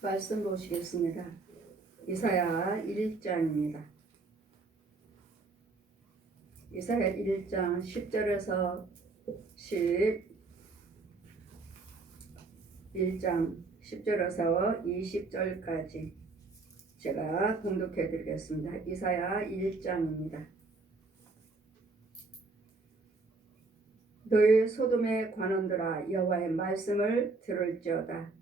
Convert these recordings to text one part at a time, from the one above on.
말씀 보시겠습니다. 이사야 1장입니다. 이사야 1장 10절에서 11장 10절에서 20절까지 제가 봉독해 드리겠습니다. 이사야 1장입니다. 너희 소돔의 관원들아, 여호와의 말씀을 들을지어다.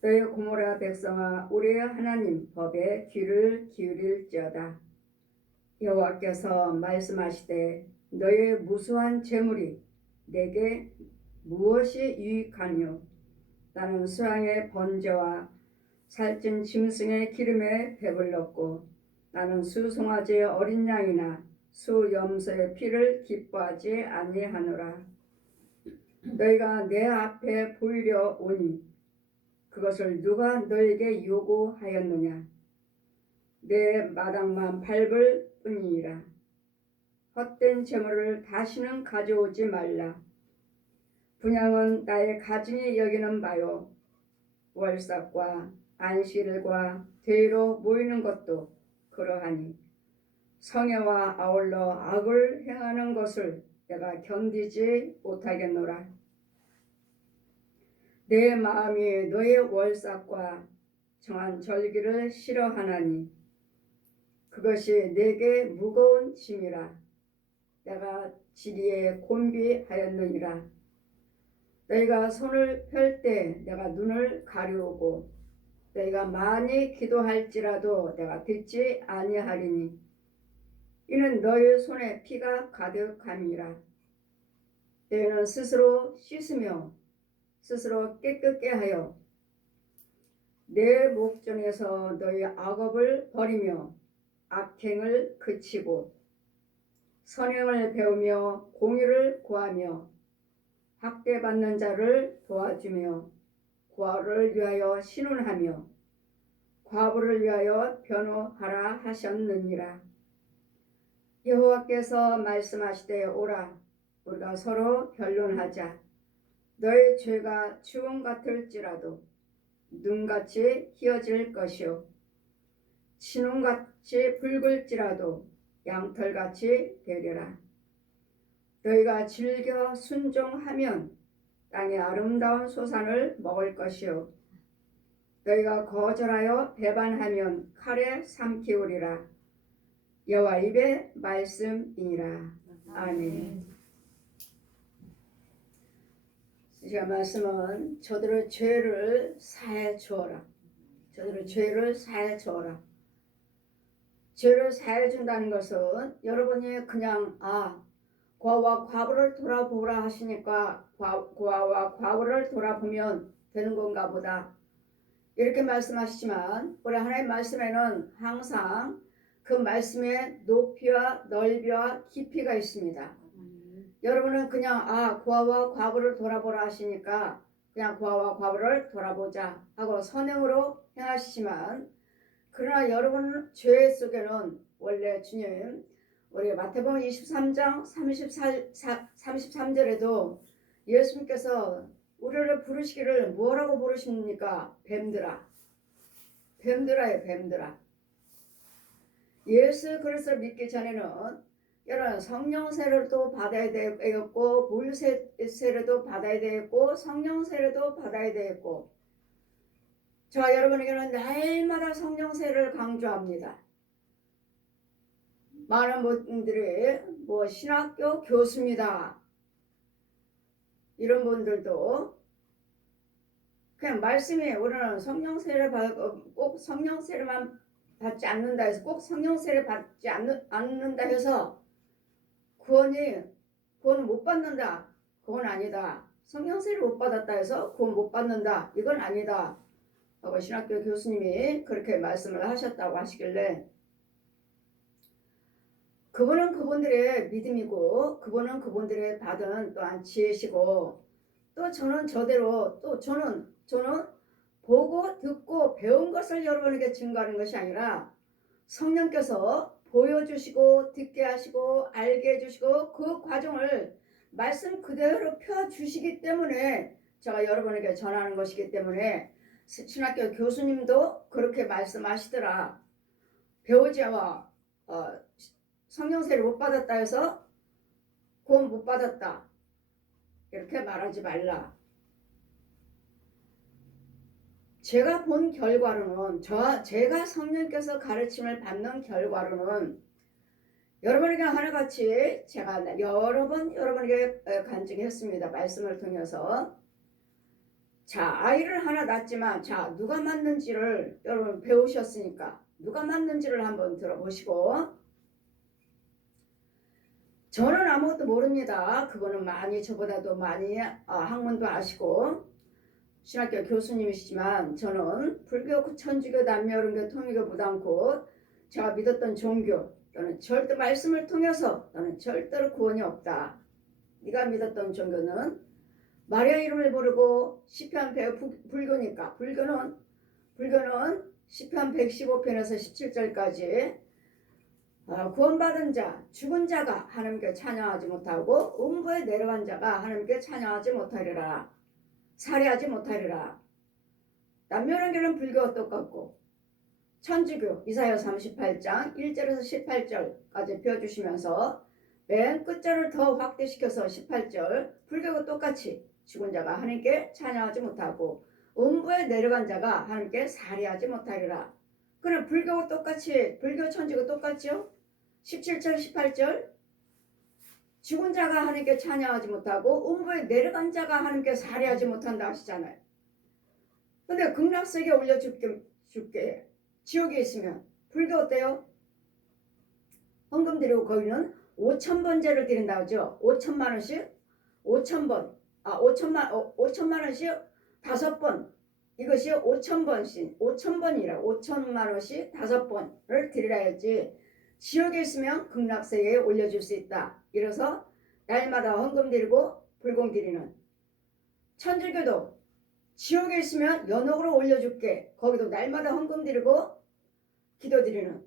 너희 고모라 백성아, 우리의 하나님 법에 귀를 기울일지어다. 여호와께서 말씀하시되, 너희의 무수한 재물이 내게 무엇이 유익하뇨? 나는 수양의 번제와 살찐 짐승의 기름에 배불렀고, 나는 수송아지의 어린 양이나 수염소의 피를 기뻐하지 아니하노라. 너희가 내 앞에 보이려 오니 그것을 누가 너에게 요구하였느냐? 내 마당만 밟을 뿐이니라. 헛된 재물을 다시는 가져오지 말라. 분향은 나의 가증이 여기는 바요, 월삭과 안식일과 대의로 모이는 것도 그러하니 성애와 아울러 악을 행하는 것을 내가 견디지 못하겠노라. 내 마음이 너의 월삭과 정한 절기를 싫어하나니 그것이 내게 무거운 짐이라. 내가 지리에 곤비하였느니라. 너희가 손을 펼 때 내가 눈을 가리우고 너희가 많이 기도할지라도 내가 듣지 아니하리니 이는 너희 손에 피가 가득함이라. 너희는 스스로 씻으며 스스로 깨끗게 하여 내 목전에서 너희 악업을 버리며 악행을 그치고 선행을 배우며 공의를 구하며 학대받는 자를 도와주며 고아를 위하여 신원하며 과부를 위하여 변호하라 하셨느니라. 여호와께서 말씀하시되, 오라, 우리가 서로 변론하자. 너의 죄가 주홍 같을지라도 눈같이 희어질 것이요, 진홍같이 붉을지라도 양털같이 되리라. 너희가 즐겨 순종하면 땅의 아름다운 소산을 먹을 것이요, 너희가 거절하여 배반하면 칼에 삼키우리라. 여호와 입의 말씀이니라. 아멘. 제가 말씀은 저들의 죄를 사해 주어라. 저들의 죄를 사해 주어라. 죄를 사해 준다는 것은 여러분이 그냥 고아와 과부를 돌아보라 하시니까 고아와 과부를 돌아보면 되는 건가 보다, 이렇게 말씀하시지만 우리 하나님의 말씀에는 항상 그 말씀의 높이와 넓이와 깊이가 있습니다. 여러분은 그냥 고아와 과부를 돌아보라 하시니까 그냥 고아와 과부를 돌아보자 하고 선행으로 행하시지만, 그러나 여러분 죄 속에는 원래 주님, 우리 마태복음 23장 33절에도 예수님께서 우리를 부르시기를 뭐라고 부르십니까? 뱀들아. 뱀들아요, 뱀들아. 예수 그리스도를 믿기 전에는 여러분 성령 세례도 받아야 되겠고, 물 세례도 받아야 되겠고, 성령 세례도 받아야 되겠고, 자, 여러분에게는 날마다 성령 세례를 강조합니다. 많은 분들이 신학교 교수입니다, 이런 분들도 그냥 말씀이 우리는 성령 세례 꼭 성령 세례만 받지 않는다 해서, 꼭 성령 세례 받지 않는다 해서 구원을 못 받는다, 그건 아니다. 성령 세례 못 받았다 해서 구원 못 받는다, 이건 아니다 하고 신학교 교수님이 그렇게 말씀을 하셨다고 하시길래, 그분은 그분들의 믿음이고 그분은 그분들의 받은 또한 지혜시고, 또 저는 저대로, 또 저는 보고 듣고 배운 것을 여러분에게 증거하는 것이 아니라 성령께서 보여주시고 듣게 하시고 알게 해주시고 그 과정을 말씀 그대로 펴주시기 때문에 제가 여러분에게 전하는 것이기 때문에, 신학교 교수님도 그렇게 말씀하시더라. 배우자와 성령세를 못 받았다 해서 구원 못 받았다 이렇게 말하지 말라. 제가 본 결과로는 제가 성령께서 가르침을 받는 결과로는 여러분에게 하나같이 제가 여러 번 여러분에게 간증했습니다. 말씀을 통해서. 자, 아이를 하나 낳았지만 자, 누가 낳는지를 여러분 배우셨으니까 누가 낳는지를 한번 들어보시고. 저는 아무것도 모릅니다. 그거는 많이 저보다도 많이 학문도 아시고 신학교 교수님이시지만 저는 불교, 천주교, 남녀론교, 통일교, 무당고 제가 믿었던 종교 또는 절대 말씀을 통해서 나는 절대로 구원이 없다. 네가 믿었던 종교는 마리아 이름을 부르고 시편 불교니까 불교는 시편 115편에서 17절까지 구원받은 자, 죽은 자가 하나님께 찬양하지 못하고 음부에 내려간 자가 하나님께 찬양하지 못하리라. 살해하지 못하리라. 남녀란결은 불교와 똑같고 천주교 이사야 38장 1절에서 18절까지 펴주시면서 맨 끝절을 더 확대시켜서 18절 불교와 똑같이 죽은 자가 하나님께 찬양하지 못하고 음부에 내려간 자가 하나님께 살해하지 못하리라. 그럼 불교와 똑같이 불교 천주교 똑같죠? 17절 18절 죽은 자가 하나님께 찬양하지 못하고 음부에 내려간 자가 하나님께 살해하지 못한다 하시잖아요. 근데 극락세계 올려줄게 지옥에 있으면 불교 어때요? 헌금 드리고 거기는 5,000번제를 드린다 하죠. 5천만 원씩 5,000번 5천만 원씩 5번 이것이 5,000번씩 5,000번이라 5천만 원씩 5번을 드리라 했지. 지옥에 있으면 극락세계에 올려줄 수 있다. 이래서 날마다 헌금 드리고 불공 드리는 천주교도 지옥에 있으면 연옥으로 올려줄게. 거기도 날마다 헌금 드리고 기도 드리는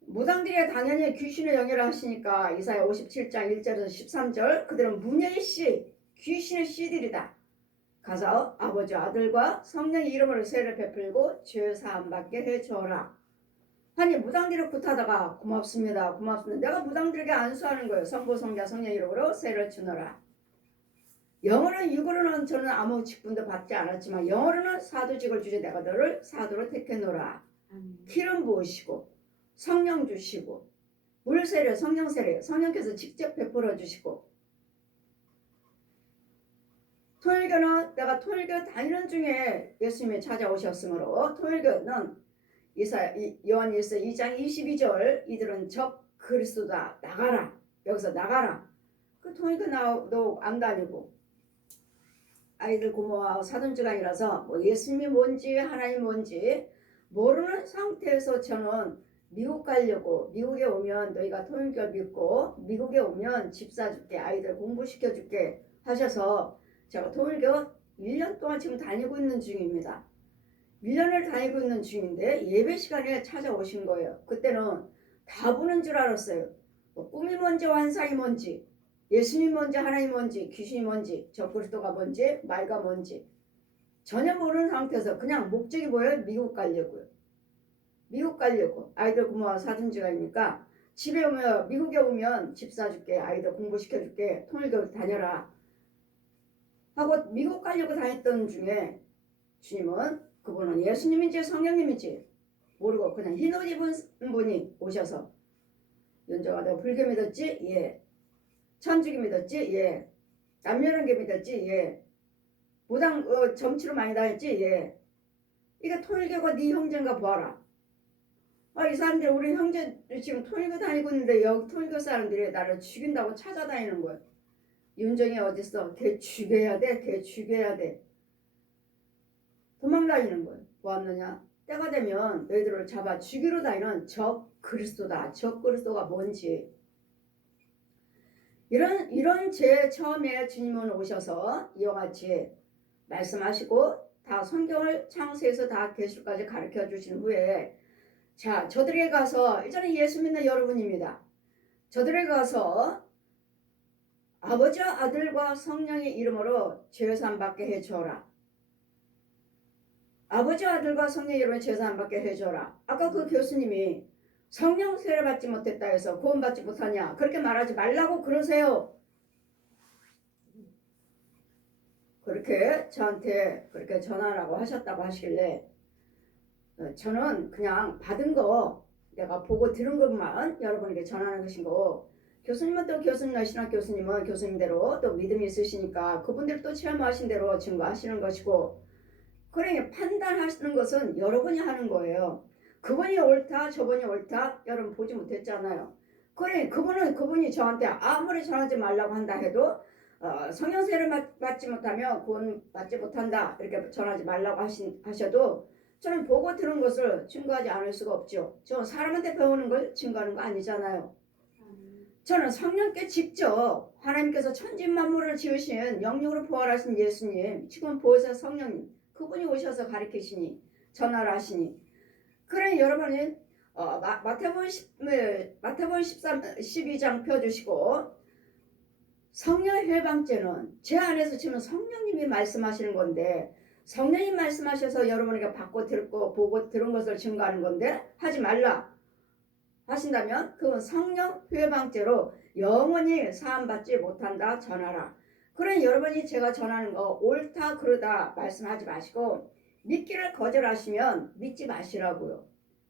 무당들이 당연히 귀신을 영역하시니까 이사야 57장 1절에서 13절 그들은 문예의 씨 귀신의 씨들이다. 가서 아버지 아들과 성령의 이름으로 세를 베풀고 죄 사함 받게 해줘라. 아니 무당들을 굿하다가 고맙습니다. 내가 무당들에게 안수하는 거예요. 성부 성자 성령 이름으로 세를 주너라. 영어로는 육어로는 저는 아무 직분도 받지 않았지만 영어로는 사도직을 주제 내가 너를 사도로 택해노라. 기름 부으시고 성령 주시고 물세례 성령세례 성령께서 직접 베풀어 주시고 통일교는 내가 통일교 다니는 중에 예수님이 찾아오셨으므로 통일교는 요한일서 2장 22절 이들은 적 그리스도다 나가라. 여기서 나가라. 그 통일교 나도 안 다니고 아이들 고모하고 사돈지간이라서 뭐 예수님이 뭔지 하나님 뭔지 모르는 상태에서 저는 미국 가려고 미국에 오면 너희가 통일교 믿고 미국에 오면 집 사줄게 아이들 공부시켜줄게 하셔서 제가 통일교 1년 동안 지금 다니고 있는 중입니다. 1년을 다니고 있는 중인데 예배 시간에 찾아오신 거예요. 그때는 다 보는 줄 알았어요. 뭐 꿈이 뭔지 환상이 뭔지 예수님 뭔지 하나님 뭔지 귀신이 뭔지 적그리스도가 뭔지 말가 뭔지 전혀 모르는 상태에서 그냥 목적이 뭐예요? 미국 가려고요. 미국 가려고 아이들 고모와 사돈지간이니까 집에 오면 미국에 오면 집 사줄게 아이들 공부시켜줄게 통일교 다녀라 하고 미국 가려고 다녔던 중에 주님은 그분은 예수님인지 성령님인지 모르고 그냥 흰옷 입은 분이 오셔서 연정아 너 불교 믿었지? 예. 천주교 믿었지? 예. 남녀론교 믿었지? 예. 무당 점치로 많이 다녔지? 예. 이게 통일교가 네 형제인가 봐라. 이 사람들 우리 형제들 지금 통일교 다니고 있는데 여기 통일교 사람들이 나를 죽인다고 찾아다니는 거야. 윤정이 어딨어? 걔 죽여야 돼. 걔 죽여야 돼. 도망다니는 거야. 보았느냐? 때가 되면 너희들을 잡아 죽이러 다니는 적 그리스도다. 적 그리스도가 뭔지. 이런 제 처음에 주님은 오셔서 이와 같이 말씀하시고 다 성경을 창세에서 다 계시까지 가르쳐 주신 후에 자 저들에게 가서 이제는 예수 믿는 여러분입니다. 저들에게 가서 아버지와 아들과 성령의 이름으로 죄사함 받게 해주어라. 아버지와 아들과 성령 이름으로 제사 안 받게 해줘라. 아까 그 교수님이 성령 세례 받지 못했다 해서 구원받지 못하냐 그렇게 말하지 말라고 그러세요. 그렇게 저한테 그렇게 전하라고 하셨다고 하시길래 저는 그냥 받은 거 내가 보고 들은 것만 여러분에게 전하는 것인 거고, 교수님은 또 교수님, 신학 교수님은 교수님대로 또 믿음이 있으시니까 그분들 또 체험하신 대로 증거하시는 것이고, 그러니 판단하시는 것은 여러분이 하는 거예요. 그분이 옳다 저분이 옳다 여러분 보지 못했잖아요. 그러니 그분이 저한테 아무리 전하지 말라고 한다 해도 성령 세례를 받지 못하면 구원 받지 못한다 이렇게 전하지 말라고 하셔도 저는 보고 들은 것을 증거하지 않을 수가 없죠. 저 사람한테 배우는 걸 증거하는 거 아니잖아요. 저는 성령께 직접 하나님께서 천지만물을 지으신 영육으로 부활하신 예수님, 지금 보혜사 성령님 그분이 오셔서 가르치시니 전하라 하시니, 그래 여러분이 마태복음 12장 펴주시고, 성령 회방죄는 제 안에서 지금 성령님이 말씀하시는 건데, 성령님 말씀하셔서 여러분에게 받고 듣고 보고 들은 것을 증거하는 건데 하지 말라 하신다면 그건 성령 회방죄로 영원히 사함받지 못한다 전하라. 그러니 여러분이 제가 전하는 거 옳다 그르다 말씀하지 마시고, 믿기를 거절하시면 믿지 마시라고요.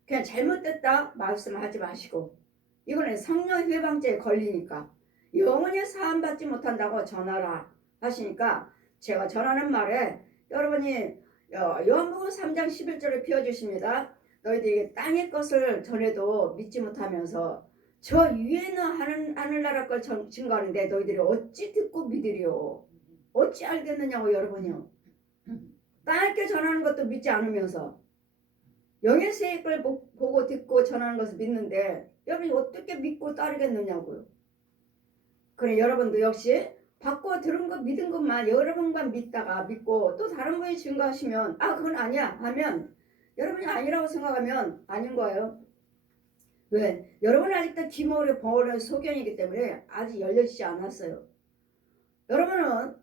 그냥 잘못됐다 말씀하지 마시고, 이거는 성령 회방죄에 걸리니까 영원히 사함받지 못한다고 전하라 하시니까 제가 전하는 말에 여러분이 요한복음 3장 11절을 펴주십니다. 너희들이 땅의 것을 전해도 믿지 못하면서 저 위에는 하늘나라 걸 증거하는데 너희들이 어찌 듣고 믿으리요? 어찌 알겠느냐고 여러분이요. 땅의 걸 전하는 것도 믿지 않으면서 영의 세의 걸 보고 듣고 전하는 것을 믿는데 여러분이 어떻게 믿고 따르겠느냐고요. 그래 여러분도 역시 받고 들은 것 믿은 것만 여러분만 믿다가 믿고 또 다른 분이 증거하시면 그건 아니야 하면 여러분이 아니라고 생각하면 아닌 거예요. 왜? 여러분은 아직도 기머리 벙어리 소견이기 때문에 아직 열려지지 않았어요. 여러분은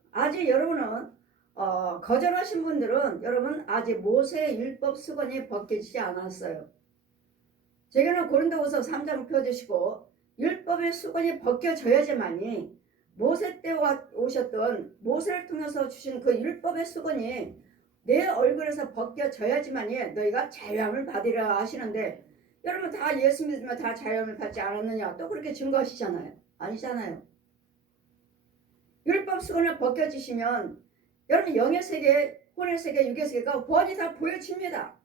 거절하신 분들은 여러분 아직 모세의 율법 수건이 벗겨지지 않았어요. 제가는 고린도후서 3장 펴주시고, 율법의 수건이 벗겨져야지만이 모세 때 오셨던 모세를 통해서 주신 그 율법의 수건이 내 얼굴에서 벗겨져야지만이 너희가 자유함을 받으려 하시는데, 여러분 다 예수 믿으면 다 자유함을 받지 않았느냐 또 그렇게 증거하시잖아요. 아니잖아요. 율법 수건을 벗겨지시면 여러분 영의 세계, 혼의 세계, 육의 세계가 번이 다 보여집니다.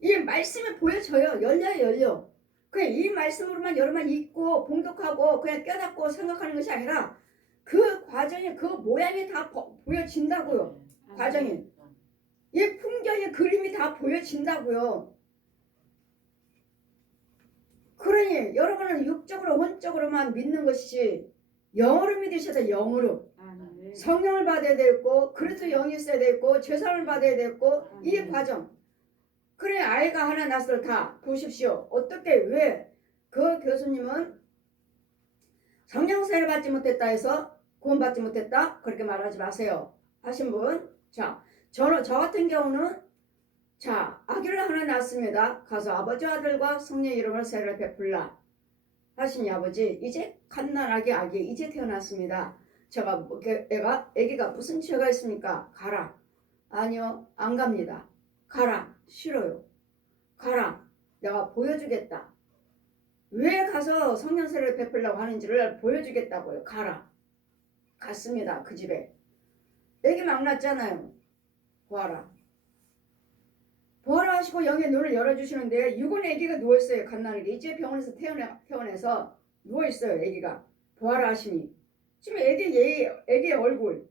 이 말씀이 보여져요. 열려. 그냥 이 말씀으로만 여러분 읽고 봉독하고 그냥 깨닫고 생각하는 것이 아니라 그 과정이 그 모양이 다 보여진다고요. 과정이. 이 풍경의 그림이 다 보여진다고요. 그러니 여러분은 육적으로 혼적으로만 믿는 것이지 영으로 믿으셔야 돼. 영으로. 성령을 받아야 되고 그래서 영이 있어야 되고 제사를 받아야 되고 이 과정. 그래 아이가 하나 낳았을 다 보십시오. 어떻게 왜 그 교수님은 성령 세례 받지 못했다 해서 구원받지 못했다 그렇게 말하지 마세요 하신 분. 자, 저 같은 경우는 아기를 하나 낳았습니다. 가서 아버지와 아들과 성령 이름으로 세례를 베풀라 하시니, 아버지 이제 갓난아기 아기 이제 태어났습니다. 제가 애기가 무슨 죄가 있습니까? 가라. 아니요 안 갑니다. 가라. 싫어요. 가라. 내가 보여주겠다. 왜 가서 성령 세례를 베풀려고 하는지를 보여주겠다고요. 가라. 갔습니다. 그 집에. 애기 막 낳았잖아요. 보아라. 보아라 하시고 영의 눈을 열어주시는데 육은 애기가 누워있어요. 갓난아기. 이제 병원에서 태어나서 누워있어요. 애기가. 보아라 하시니. 지금 애기의 얼굴.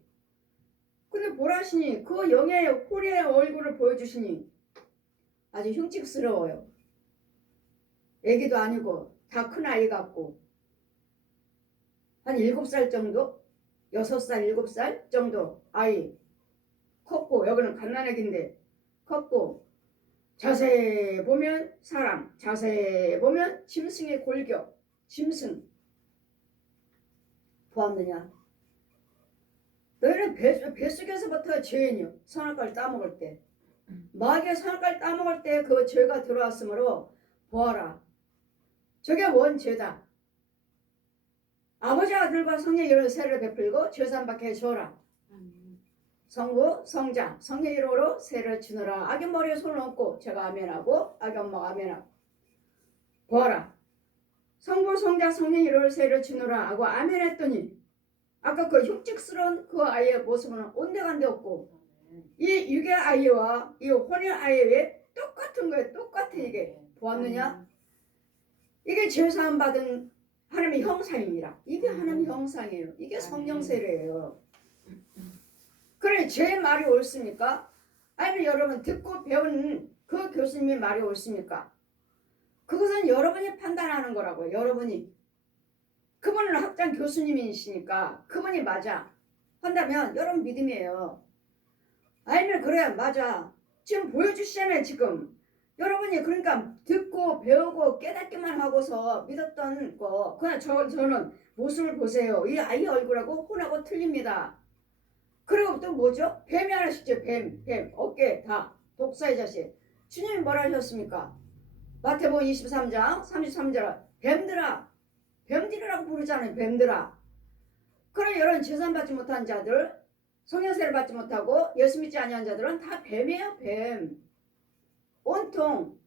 근데 보라 하시니 그 영의 홀의 얼굴을 보여주시니 아주 흉측스러워요. 애기도 아니고 다 큰 아이 같고 한 7살 정도? 6살, 7살 정도 아이 컸고, 여기는 갓난아기인데 컸고, 자세히 보면 사람, 자세히 보면 짐승의 골격, 짐승. 보았느냐? 너희는 뱃속에서부터 죄인이요. 선악과를 따먹을 때 마귀의 선악과를 따먹을 때 그 죄가 들어왔으므로 보아라. 저게 원죄다. 아버지 아들과 성령 이름으로 세례를 베풀고 죄사함받게 해주어라. 성부 성자 성령 이름으로 세례를 주느라. 악의 머리에 손을 얹고 제가 아멘하고 악의 엄마가 아멘하고. 보아라. 성부 성자 성령 이름으로 세례를 주느라 하고 아멘했더니 아까 그 흉측스러운 그 아이의 모습은 온데간데 없고 이 육의 아이와 이 혼의 아이의 똑같은 거예요. 똑같아. 이게 보았느냐? 이게 죄사함 받은 하나님의 형상입니다. 이게 하나님의 형상이에요. 이게 성령 세례예요. 그래 제 말이 옳습니까? 아니면 여러분 듣고 배운 그 교수님의 말이 옳습니까? 그것은 여러분이 판단하는 거라고요. 여러분이. 그분은 학장 교수님이시니까 그분이 맞아 한다면 여러분 믿음이에요. 아니면 그래 맞아 지금 보여주시잖아요. 지금 여러분이 그러니까 듣고 배우고 깨닫기만 하고서 믿었던 거 그냥 저는 모습을 보세요. 이 아이 얼굴하고 혼하고 틀립니다. 그리고 또 뭐죠? 뱀이 하나씩죠. 뱀 어깨 다 독사의 자식. 주님이 뭐라 하셨습니까? 마태복음 23장 33절 뱀들이라고 부르잖아요. 뱀들아. 그럼 여러분 제산 받지 못한 자들 성령세를 받지 못하고 예수 믿지 아니한 자들은 다 뱀이에요. 뱀. 온통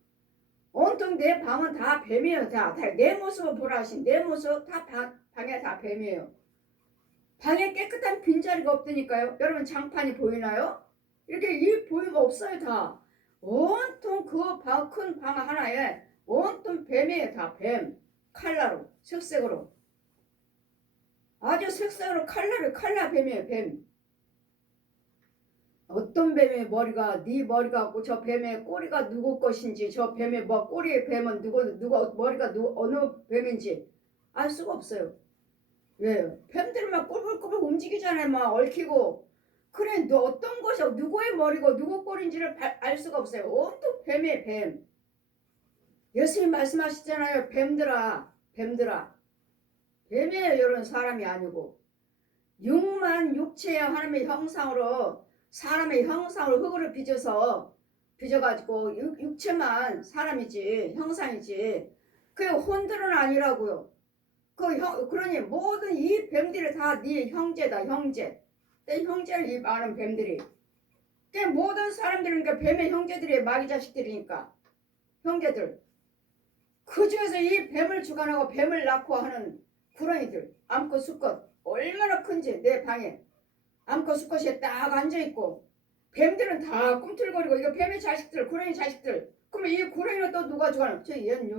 내 방은 다 뱀이에요. 다 내 모습을 보라 하신 내 모습 다 방에 다 뱀이에요. 방에 깨끗한 빈자리가 없다니까요. 여러분 장판이 보이나요? 이렇게 이 보이가 없어요. 다 온통 그 큰 방 하나에 온통 뱀이에요. 다 뱀. 칼라로 색색으로 아주 색색으로 칼라 뱀이에요. 뱀. 어떤 뱀의 머리가 네 머리가 같고 저 뱀의 꼬리가 누구 것인지 저 뱀의 뭐 꼬리의 뱀은 누구 머리가 어느 뱀인지 알 수가 없어요. 왜요? 뱀들은 막 꼬불꼬불 움직이잖아요. 막 얽히고 그래 너 어떤 것이 누구의 머리고 누구 꼬리인지를 알 수가 없어요. 온통 뱀이에요. 뱀. 예수님 말씀하시잖아요. 뱀이에요. 여러분 사람이 아니고 육만 육체의 하나님의 형상으로 사람의 형상으로 흙으로 빚어가지고 육체만 사람이지 형상이지 그 혼들은 아니라고요. 그러니 모든 이 뱀들이 다 네 형제다. 형제. 내 형제를 이 많은 뱀들이 모든 사람들은 그러니까 뱀의 형제들이 마귀 자식들이니까 형제들. 그 중에서 이 뱀을 주관하고 뱀을 낳고 하는 구렁이들 암컷 수컷 얼마나 큰지 내 방에 암컷 수컷이 딱 앉아있고 뱀들은 다 꿈틀거리고 이거 뱀의 자식들 구렁이 자식들 그러면 이 구렁이는 또 누가 주관하는 저 얘는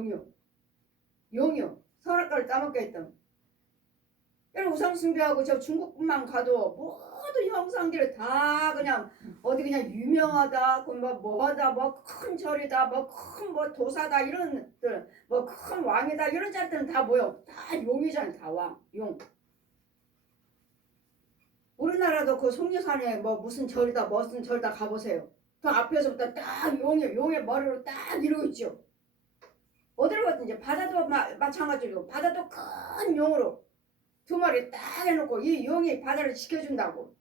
용이요 선악과를 따먹게 했던 이런 우상숭배하고 저 중국만 가도 모든 형상들이 다 그냥 어디 그냥 유명하다 뭐하다 뭐 큰 절이다 뭐 큰 뭐 도사다 이런 뭐 큰 왕이다 이런 자들은 다 뭐요 다 용이잖아요. 다 왕 용. 우리나라도 그 속리산에 뭐 무슨 절이다 가보세요. 그 앞에서부터 딱 용의 머리로 딱 이러고 있죠. 어디를 갔든지 바다도 마찬가지로 바다도 큰 용으로 두 마리 딱 해놓고 이 용이 바다를 지켜준다고.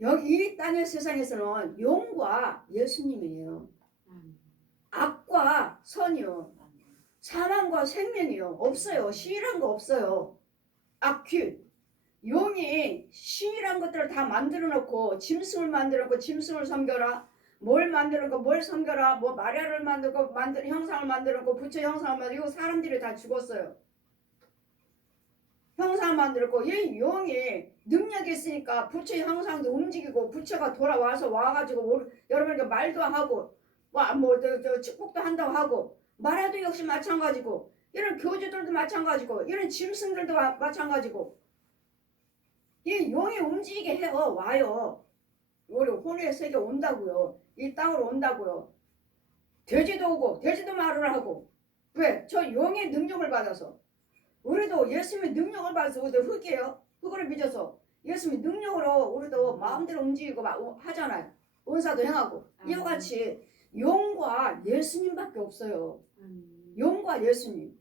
여기 이 땅의 세상에서는 용과 예수님이에요. 악과 선이요. 사망과 생명이요. 없어요. 신이란 거 없어요. 악귀. 용이 신이란 것들을 다 만들어 놓고 짐승을 만들어 놓고 짐승을 섬겨라. 뭘 만들어 놓고 뭘 섬겨라. 뭐 마리아를 만들고 형상을 만들어 놓고 부처 형상을 만들고 사람들이 다 죽었어요. 형상을 만들었고 이 용이 능력이 있으니까 부처의 형상도 움직이고 부처가 돌아와서 와가지고 여러분에게 말도 하고 축복도 한다고 하고 마리아도 역시 마찬가지고 이런 교주들도 마찬가지고 이런 짐승들도 마찬가지고 이 용이 움직이게 해요. 와요. 우리 혼의 세계 온다고요. 이 땅으로 온다고요. 돼지도 오고 돼지도 말을 하고 왜? 저 용의 능력을 받아서 우리도 예수님의 능력을 받아서 우리도 흙이에요. 흙으로 빚어서 예수님의 능력으로 우리도 마음대로 움직이고 하잖아요. 은사도 행하고 이와 같이 용과 예수님밖에 없어요. 용과 예수님.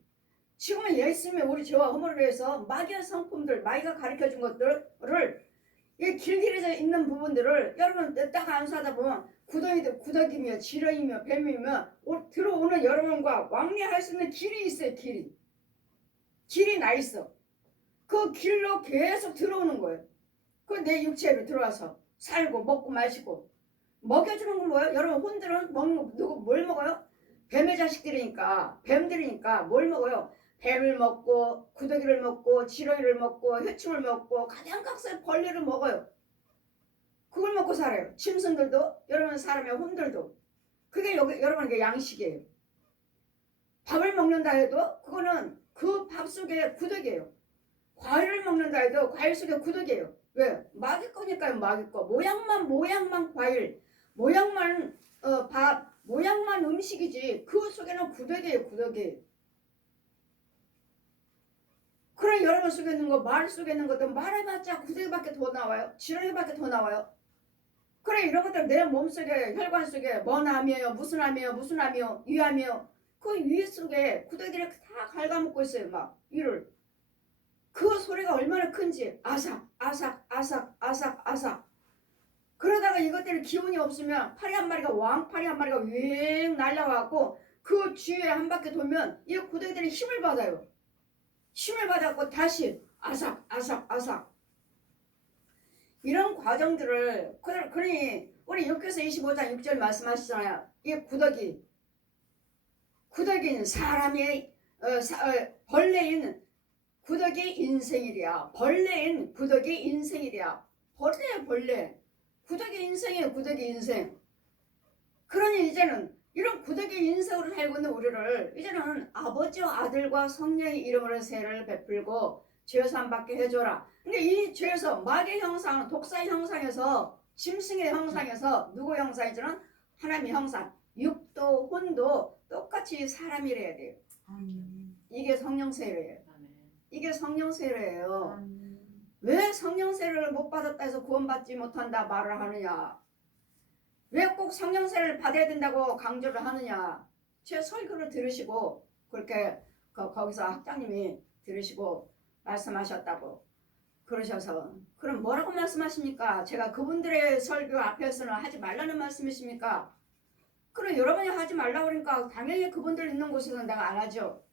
지금은 예수님이 우리 죄와 허물을 위해서 마귀의 성품들 마귀가 가르쳐준 것들을 이 길들여져 있는 부분들을 여러분 딱 안수하다 보면 구더기며 지렁이며 뱀이며 들어오는 여러분과 왕래할 수 있는 길이 있어요. 길이 나 있어. 그 길로 계속 들어오는 거예요. 그 내 육체로 들어와서 살고 먹고 마시고 먹여주는 건 뭐예요? 여러분 혼들은 먹는 거 누구 뭘 먹어요? 뱀의 자식들이니까 뱀들이니까 뭘 먹어요? 뱀을 먹고 구더기를 먹고 지렁이를 먹고 해충을 먹고 가장각색 벌레를 먹어요. 그걸 먹고 살아요. 짐승들도 여러분 사람의 혼들도. 그게 여러분에게 양식이에요. 밥을 먹는다 해도 그거는 그 밥 속에 구더기예요. 과일을 먹는다 해도 과일 속에 구더기예요. 왜? 마귀 거니까요. 마귀 거. 모양만 과일, 모양만 밥, 모양만 음식이지 그 속에는 구더기예요. 구더기. 그래 여러분 속에 있는 거, 말 속에 있는 것도 말해봤자 구더기밖에 더 나와요. 지렁이밖에 더 나와요. 그래 이런 것들 내 몸속에 혈관 속에 뭔 암이에요. 무슨 암이요. 위암이요. 그 위 속에 구더기를 다 갉아먹고 있어요. 막 위를. 그 소리가 얼마나 큰지 아삭. 그러다가 이것들이 기운이 없으면 파리 한 마리가 왕파리 한 마리가 윙 날라와갖고 그 주위에 한 바퀴 돌면 이 구더기들이 힘을 받아요. 힘을 받아갖고 다시 아삭. 이런 과정들을 그러니 우리 욥기서 25장 6절 말씀하시잖아요. 이 구더기는 사람의 벌레인 구더기 인생이랴. 벌레인 구더기 인생이랴. 벌레. 구더기 인생이에요. 구더기 인생. 그러니 이제는 이런 구더기 인생으로 살고 있는 우리를 이제는 아버지와 아들과 성령의 이름으로 세례를 베풀고 죄사함 받게 해줘라. 근데 이 죄에서 마귀의 형상, 독사의 형상에서 짐승의 형상에서 누구 형상이지는 하나님의 형상, 육도 혼도 똑같이 사람이래야 돼요. 이게 성령 세례예요. 이게 성령 세례예요. 왜 성령 세례를 못 받았다 해서 구원받지 못한다 말을 하느냐? 왜 꼭 성령 세례를 받아야 된다고 강조를 하느냐? 제 설교를 들으시고 그렇게 거기서 학장님이 들으시고 말씀하셨다고 그러셔서 그럼 뭐라고 말씀하십니까? 제가 그분들의 설교 앞에서는 하지 말라는 말씀이십니까? 그럼 여러분이 하지 말라고 그러니까 당연히 그분들 있는 곳에서는 내가 안 하죠.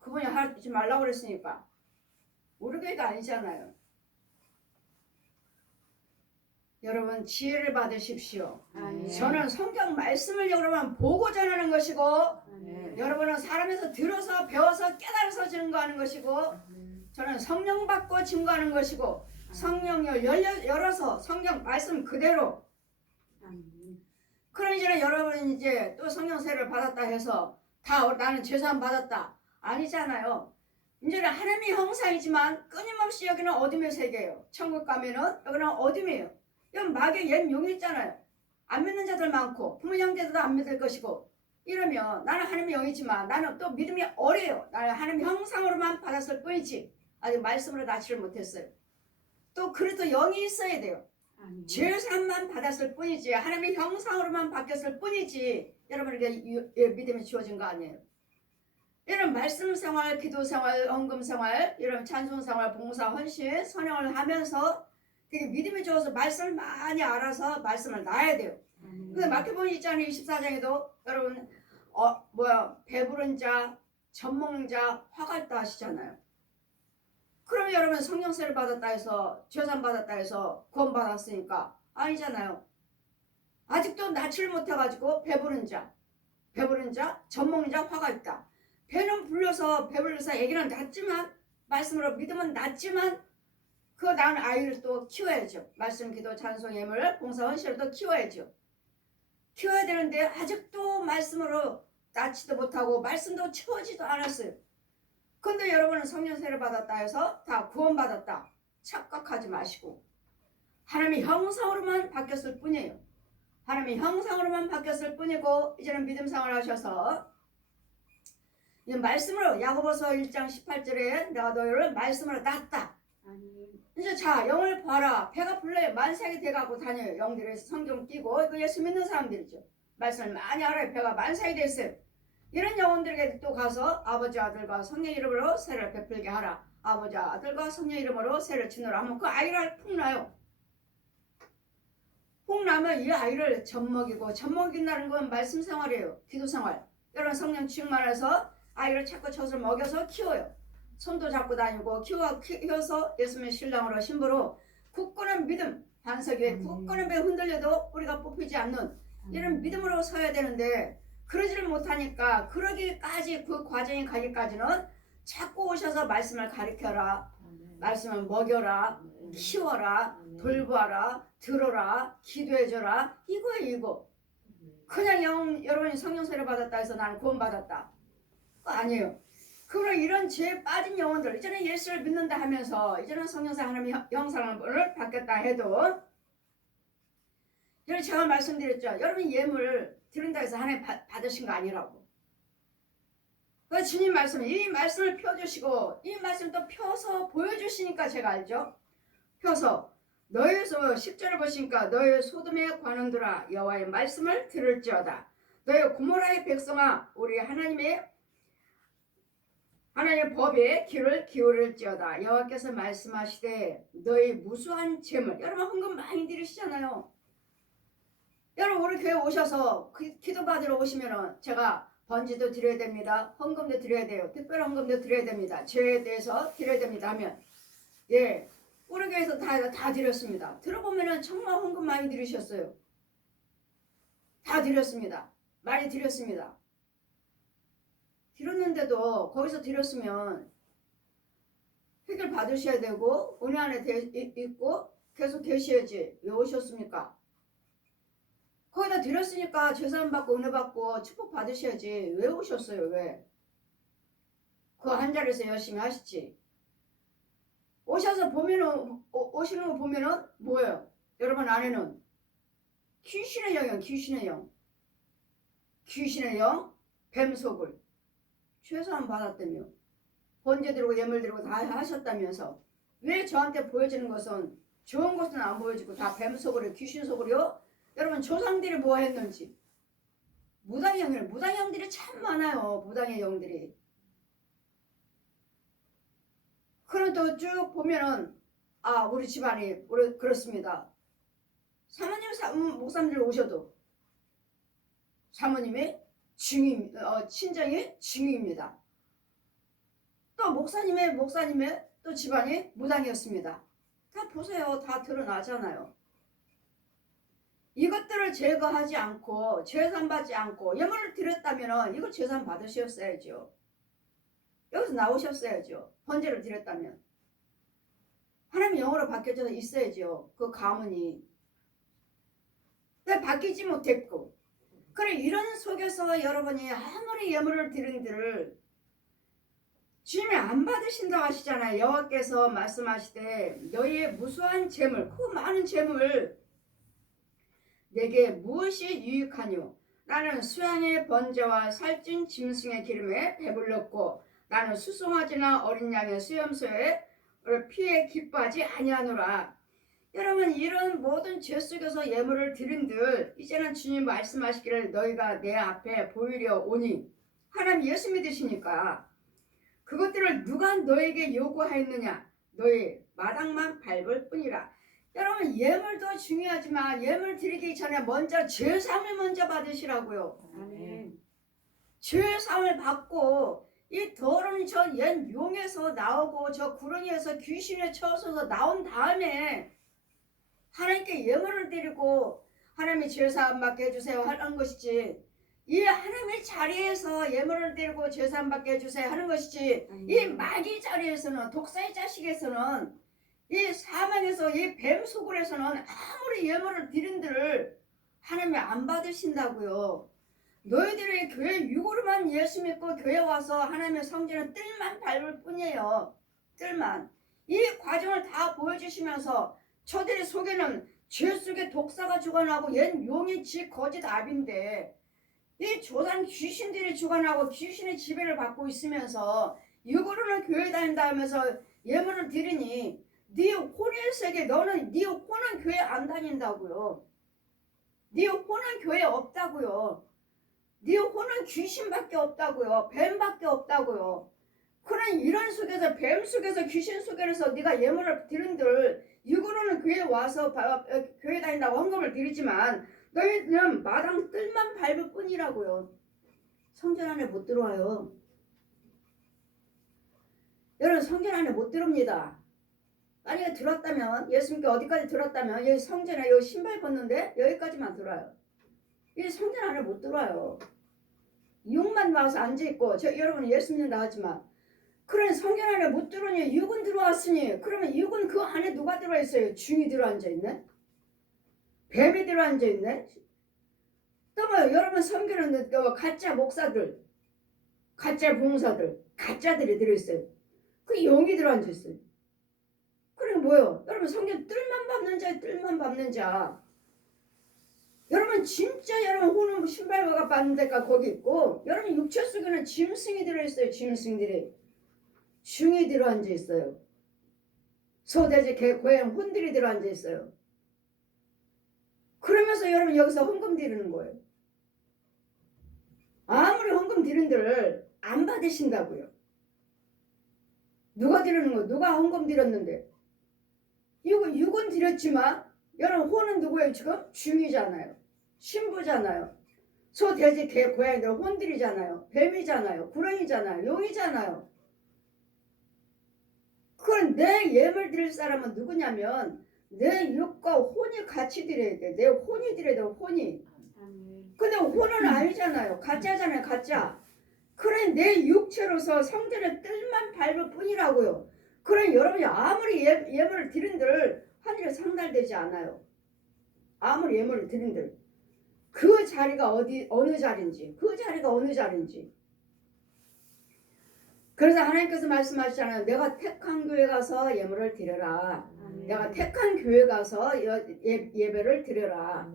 그분이 하지 말라고 그랬으니까. 우리 교회가 아니잖아요. 여러분 지혜를 받으십시오. 저는 성경 말씀을 여러분 보고 전하는 것이고 여러분은 사람에서 들어서 배워서 깨달아서 증거하는 것이고 저는 성령 받고 증거하는 것이고 성령을 열어서 성경 말씀 그대로. 그러니 이제 여러분 이제 또 성령 세례를 받았다 해서 다 나는 죄사함 받았다 아니잖아요. 이제는 하나님의 형상이지만 끊임없이 여기는 어둠의 세계예요. 천국 가면은 여기는 어둠이에요. 여기 마귀의 옛 용이 있잖아요. 안 믿는 자들 많고 부모 형제들도 안 믿을 것이고 이러면 나는 하나님의 영이지만 나는 또 믿음이 어려요. 나는 하나님의 형상으로만 받았을 뿐이지 아직 말씀으로 낫지를 못했어요. 또 그래도 영이 있어야 돼요. 죄사함만 받았을 뿐이지 하나님의 형상으로만 바뀌었을 뿐이지 여러분에게 믿음이 주어진 거 아니에요. 이런 말씀 생활, 기도 생활, 헌금 생활, 이런 찬송 생활, 봉사, 헌신, 선행을 하면서 되게 믿음이 좋아서 말씀을 많이 알아서 말씀을 놔야 돼요. 근데 마태복음 2장 24장에도 여러분 배부른 자, 젖먹는 자, 화가 있다 하시잖아요. 그러면 여러분 성령세를 받았다 해서 죄사함 받았다 해서 구원 받았으니까 아니잖아요. 아직도 낫지를 못해가지고 배부른 자, 젖먹는 자, 화가 있다. 배는 불려서 배불러서 애기는 낳지만 말씀으로 믿으면 낳지만 그 낳은 아이를 또 키워야죠. 말씀, 기도, 찬송, 예물, 봉사, 헌신을 또 키워야죠. 키워야 되는데 아직도 말씀으로 낳지도 못하고 말씀도 채워지도 않았어요. 근데 여러분은 성령세를 받았다 해서 다 구원받았다 착각하지 마시고 하나님의 형상으로만 바뀌었을 뿐이에요. 하나님의 형상으로만 바뀌었을 뿐이고 이제는 믿음 생활을 하셔서 말씀으로 야고보서 1장 18절에 내가 너희를 말씀으로 낳았다. 이제 자 영을 봐라. 배가 불러요. 만삭이 돼가고 다녀요. 영들이 성경 띄고 이거 예수 믿는 사람들이죠. 말씀을 많이 알아요. 배가 만삭이 됐어요. 이런 영혼들에게 또 가서 아버지 아들과 성령 이름으로 세례를 베풀게 하라. 아버지 아들과 성령 이름으로 세례를 치노라 하면 그 아이를 푹 놔요. 혹나면 이 아이를 젖먹이고, 젖먹인다는 건 말씀 생활이에요. 기도 생활. 여러분 성령 충만해서 아이를 자꾸 젖을 먹여서 키워요. 손도 잡고 다니고 키워서 예수님의 신랑으로 신부로 굳건한 믿음, 반석 위에 굳건한 배 흔들려도 우리가 뽑히지 않는 이런 믿음으로 서야 되는데, 그러지를 못하니까, 그러기까지 그 과정이 가기까지는 자꾸 오셔서 말씀을 가르쳐라, 말씀을 먹여라, 키워라, 돌보아라, 들어라, 기도해줘라, 이거예요. 이거 그냥 여러분이 성령 세례 받았다 해서 나는 구원 받았다, 그거 아니에요. 그럼 이런 죄에 빠진 영혼들, 이제는 예수를 믿는다 하면서 이제는 성령사 하나님의 형상을 받겠다 해도, 여러분 제가 말씀드렸죠. 여러분이 예물 드린다 해서 하나님 받으신 거 아니라고. 그 주님 말씀, 이 말씀을 펴주시고 이 말씀 또 펴서 보여주시니까 제가 알죠. 펴서 너의 10절을 보시니까 너의 소돔의 관원들아 여호와의 말씀을 들을지어다. 너의 고모라의 백성아 우리 하나님의 법에 귀를 기울일지어다. 여호와께서 말씀하시되 너의 무수한 재물, 여러분 헌금 많이 드리시잖아요. 여러분 우리 교회 오셔서 기도 받으러 오시면은 제가 번지도 드려야 됩니다. 헌금도 드려야 돼요. 특별 헌금도 드려야 됩니다. 죄에 대해서 드려야 됩니다 하면, 예, 우리 교회에서 다 드렸습니다. 들어보면은 정말 헌금 많이 드리셨어요. 다 드렸습니다. 많이 드렸습니다. 드렸는데도 거기서 드렸으면 해결 받으셔야 되고 은혜 안에 있고 계속 계셔야지. 왜 오셨습니까? 거기다 드렸으니까 죄사함 받고 은혜 받고 축복 받으셔야지. 왜 오셨어요? 왜? 그 한 자리에서 열심히 하시지. 오셔서 보면은, 오시는 거 보면은 뭐예요? 여러분 안에는 귀신의 영이요. 귀신의 영, 뱀속을 죄사함 받았다며, 번제 드리고 예물 드리고 다 하셨다면서 왜 저한테 보여지는 것은 좋은 것은 안 보여지고 다 뱀속으로, 귀신 속으로요? 여러분 조상들이 뭐 했는지. 무당의 영들이 참 많아요. 무당의 영들이. 그럼 또 쭉 보면은 우리 집안이 그렇습니다. 사모님 목사님들 오셔도 사모님의 친정이 증인입니다. 또 목사님의 또 집안이 무당이었습니다. 다 보세요. 다 드러나잖아요. 이것들을 제거하지 않고 죄산 받지 않고 예물을 드렸다면 이거 죄산 받으셨어야죠. 여기서 나오셨어야죠. 번제를 드렸다면 하나님 영으로 바뀌어져 있어야죠. 그 가문이. 근데 바뀌지 못했고, 그래 이런 속에서 여러분이 아무리 예물을 드린들 주님이 안 받으신다고 하시잖아요. 여호와께서 말씀하시되 너희의 무수한 재물, 그 많은 재물 내게 무엇이 유익하뇨? 나는 수양의 번제와 살찐 짐승의 기름에 배불렀고 나는 수송아지나 어린 양의 수염소에 피에 기뻐하지 아니하노라. 여러분 이런 모든 죄 속에서 예물을 드린들 이제는 주님 말씀하시기를 너희가 내 앞에 보이려 오니, 하나님 예수 믿으시니까 그것들을 누가 너에게 요구하였느냐? 너희 마당만 밟을 뿐이라. 여러분 예물도 중요하지만 예물 드리기 전에 먼저 죄사함을 먼저 받으시라고요. 아멘. 죄사함을 받고 이 더러운 저 옛 용에서 나오고 저 구렁이에서 귀신에 쳐서서 나온 다음에 하나님께 예물을 드리고 하나님이 죄사함 받게 해주세요 하는 것이지, 이 하나님의 자리에서 예물을 드리고 죄사함 받게 해주세요 하는 것이지, 이 마귀 자리에서는, 독사의 자식에서는, 이 사망에서 이 뱀 속을에서는 아무리 예물을 드린들 하나님이 안 받으신다고요. 너희들이 교회 유고로만 예수 믿고 교회 와서 하나님의 성전을 뜰만 밟을 뿐이에요. 뜰만. 이 과정을 다 보여주시면서 저들의 속에는 죄 속에 독사가 주관하고 옛 용이 지 거짓 압인데 이 조상 귀신들이 주관하고 귀신의 지배를 받고 있으면서 유고로는 교회 다닌다 하면서 예물을 드리니 네 혼의 세계, 너는 네 혼은 교회 안 다닌다고요. 네 혼은 교회 없다고요. 네 혼은 귀신밖에 없다고요. 뱀밖에 없다고요. 그런 이런 속에서, 뱀 속에서, 귀신 속에서 네가 예물을 드린들 육으로는 교회 와서 교회 다닌다고 헌금을 드리지만 너희들은 마당 뜰만 밟을 뿐이라고요. 성전 안에 못 들어와요. 여러분 성전 안에 못 들어옵니다. 만약에 들었다면 예수님께 어디까지 들었다면 여기 성전에 여기 신발 벗는데 여기까지만 들어와요. 이 성전 안에 못 들어와요. 육만 와서 앉아있고 여러분 예수 믿는다 하지만 그런 성전 안에 못 들어오니 육은 들어왔으니 그러면 육은 그 안에 누가 들어있어요? 중이 들어앉아있네? 뱀이 들어앉아있네? 또 뭐 여러분 성경은 가짜 목사들 가짜 부흥사들 가짜들이 들어있어요. 그 영이 들어앉아있어요. 그럼 뭐요? 여러분 성경 뜰만 밟는 자에 뜰만 밟는 자. 여러분 진짜 여러분 호는 신발과 밟는 데가 거기 있고 여러분 육체 속에는 짐승이 들어있어요. 짐승들이 중이 들어앉아있어요. 소돼지 개 고양 혼들이 들어앉아있어요. 그러면서 여러분 여기서 헌금 드리는 거예요. 아무리 헌금 드린들 안 받으신다고요. 누가 드리는 거? 누가 헌금 드렸는데? 육은 드렸지만 여러분 호는 누구예요 지금? 중이잖아요. 신부잖아요. 소, 돼지, 개, 고양이들 혼들이잖아요. 뱀이잖아요. 구렁이잖아요. 용이잖아요. 그건 내 예물 드릴 사람은 누구냐면 내 육과 혼이 같이 드려야 돼. 내 혼이 드려야 돼. 혼이. 근데 혼은 아니잖아요. 가짜잖아요. 가짜. 그래 내 육체로서 성전의 뜰만 밟을 뿐이라고요. 그래 여러분이 아무리 예물을 드린들 하늘에 상달되지 않아요. 아무리 예물을 드린들 그 자리가 어느 자리인지 그 자리가 어느 자리인지. 그래서 하나님께서 말씀하시잖아요. 내가 택한 교회 가서 예물을 드려라. 내가 택한 교회 가서 예배를 드려라.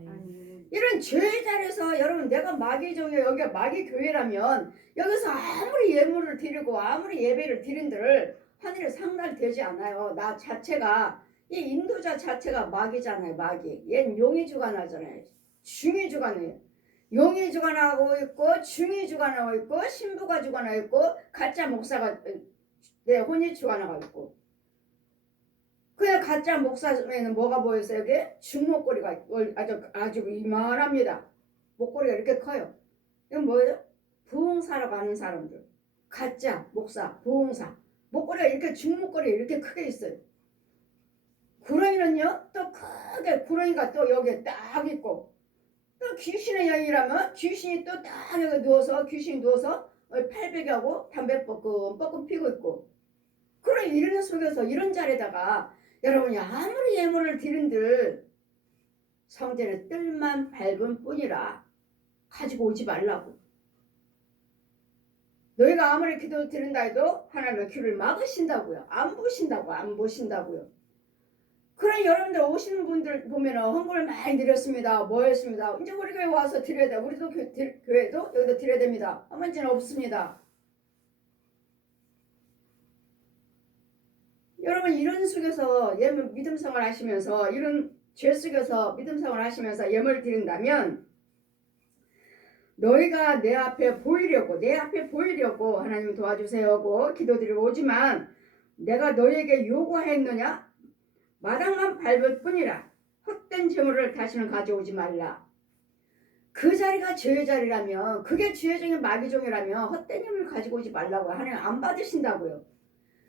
이런 죄의 자리에서 여러분 내가 마귀 종이 여기가 마귀 교회라면 여기서 아무리 예물을 드리고 아무리 예배를 드린들 하늘에 상달되지 않아요. 나 자체가 이 인도자 자체가 마귀잖아요. 마귀. 얘는 용이 주관하잖아요. 중이 주관해요. 용이 주관하고 있고 중이 주관하고 있고 신부가 주관하고 있고 가짜 목사가 내 혼이 주관하고 있고. 그 가짜 목사에는 뭐가 보였어요? 여기 중목걸이가 아주 이만합니다. 목걸이가 이렇게 커요. 이건 뭐예요? 부흥사라고 하는 사람들. 가짜 목사, 부흥사. 목걸이가 이렇게 중목걸이 이렇게 크게 있어요. 구렁이는요 또 크게 구렁이가 또 여기에 딱 있고 또 귀신의 영이라면 귀신이 또 딱 여기 누워서 귀신이 누워서 팔베개하고 담배 뻐끔 피고 있고 그런 이런 속에서 이런 자리에다가 여러분이 아무리 예물을 드린들 성전의 뜰만 밟은 뿐이라 가지고 오지 말라고. 너희가 아무리 기도 드린다 해도 하나님의 귀를 막으신다고요. 안 보신다고요. 그런 여러분들 오시는 분들 보면은 헌금을 많이 드렸습니다. 뭐 했습니다. 이제 우리 교회 와서 드려야 돼. 우리도 교회도 여기도 드려야 됩니다. 한 문제는 없습니다. 여러분 이런 속에서 믿음 생활 하시면서 이런 죄 속에서 믿음 생활 하시면서 예물을 드린다면 너희가 내 앞에 보이려고 하나님 도와주세요고 기도드리고 오지만 내가 너희에게 요구했느냐? 마당만 밟을 뿐이라 헛된 재물을 다시는 가져오지 말라. 그 자리가 죄의 자리라면 그게 죄의 종이 마귀 종이라면 헛된 예물 가지고 오지 말라고 하나님 안 받으신다고요.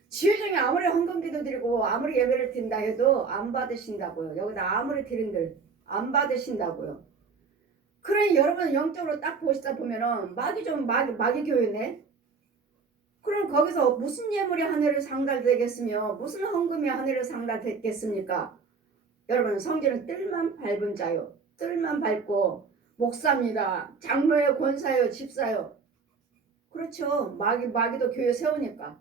죄의 종이 아무리 헌금 기도 드리고 아무리 예배를 드린다 해도 안 받으신다고요. 여기다 아무리 드린들 안 받으신다고요. 그러니 여러분 영적으로 딱 보시다 보면은 마귀 교회네. 그럼 거기서 무슨 예물이 하늘에 상달되겠으며 무슨 헌금이 하늘에 상달되겠습니까? 여러분 성전은 뜰만 밟은 자요. 뜰만 밟고 목사입니다. 장로요, 권사요, 집사요. 그렇죠. 마귀도 교회 세우니까.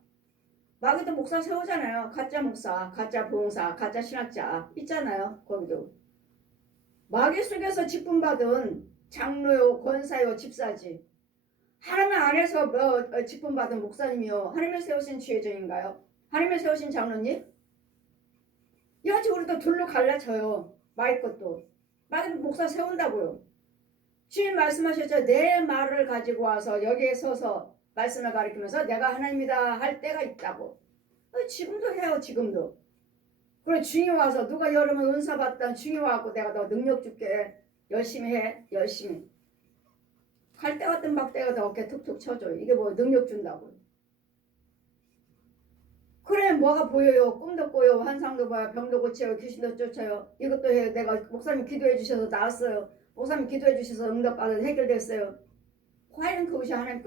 마귀도 목사 세우잖아요. 가짜 목사, 가짜 부흥사, 가짜 신학자 있잖아요. 거기도. 마귀 속에서 직분 받은 장로요, 권사요, 집사지. 하나님 안에서 직분 받은 목사님이요. 하나님을 세우신 지혜정인가요? 하나님을 세우신 장로님? 이같이 우리도 둘로 갈라져요. 마귀 것도. 마귀 목사 세운다고요. 주님 말씀하셨죠. 내 말을 가지고 와서 여기에 서서 말씀을 가리키면서 내가 하나님이다 할 때가 있다고. 지금도 해요. 지금도. 그래 중이 와서 누가 여러분 은사 받던 중이 와갖고 내가 너 능력 줄게. 열심히 해. 열심히. 갈 때 같은 박 때가 더 어깨 툭툭 쳐줘요. 이게 뭐 능력 준다고. 그래 뭐가 보여요. 꿈도 꿔요. 환상도 봐요. 병도 고쳐요. 귀신도 쫓아요. 이것도 해요. 내가 목사님 기도해 주셔서 나았어요. 목사님 기도해 주셔서 응답받아서 해결됐어요. 과연 그것이 하나님